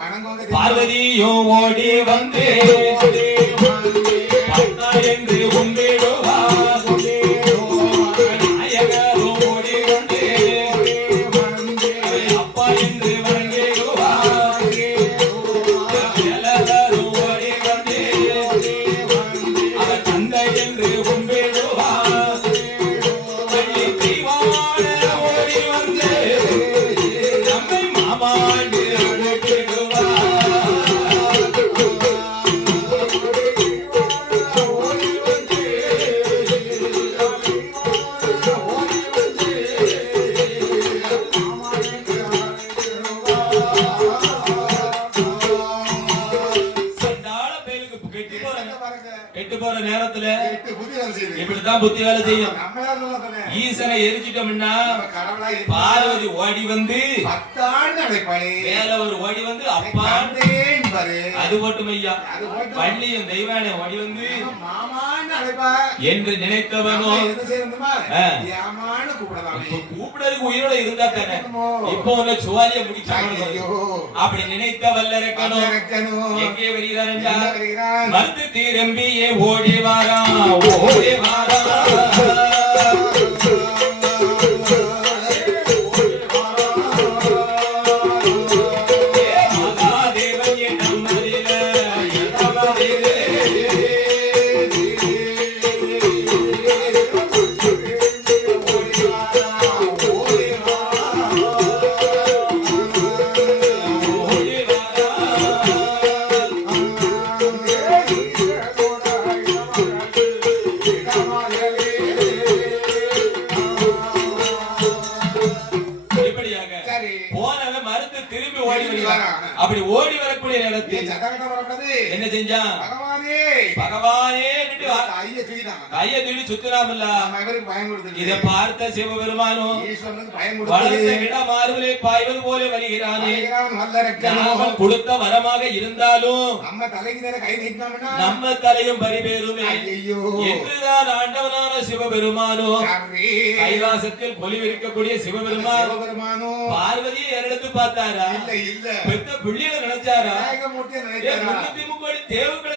பார்வதியோ ஓடி வந்து என்று உண்டிடுவார். நாயகரோ ஓடி வந்து அப்பா என்று வணங்கிடுவார். எல்லரும் ஓடி வந்து அவர் தந்தை என்று உண்டிடுவார். தெய்வான ஓடி வந்து நம்மை மாமாண்டு கெட்டு போற நேரத்துல இப்படித்தான் புத்தி வேலை செய்யும். ஈசனை எரிச்சிட்டோம்னா பார்வதி ஓடி வந்து மேல ஒரு ஓடி வந்து அப்பா அது போட்டும் ஐயா பள்ளியும் தெய்வானே ஓடி வந்து என்று நினைத்தவனோ கூப்பிடறதுக்கு உயிரோட இருந்தா தானே இப்போ உன்னை சுவாலிய முடிச்சாங்க அப்படி நினைத்த வல்லரக்கணும் எங்கே வருகிறார் வந்து திரும்பியே ஓடி வாரா ஓடி வாரா அப்படி ஓடி வரக்கூடிய நேரத்தில் என்ன செஞ்சான் பகவானே கையை தூக்கி சுத்தினாமல்ல இதை பார்த்த சிவபெருமானும் வளர்த்த இடமாறுதலை பாய்வது போல வருகிறானே கொடுத்த வரமாக இருந்தாலும் நம்ம தலையும் பரிபேறுமே என்றுதான் ஆண்டவனான சிவபெருமானும் கைலாசத்தில் பொலிவிருக்கக்கூடிய சிவபெருமானும் பார்வதியை எடுத்து பார்த்தாரா பெத்த பிள்ளைகளை நினைச்சாரா 330 தேவங்களை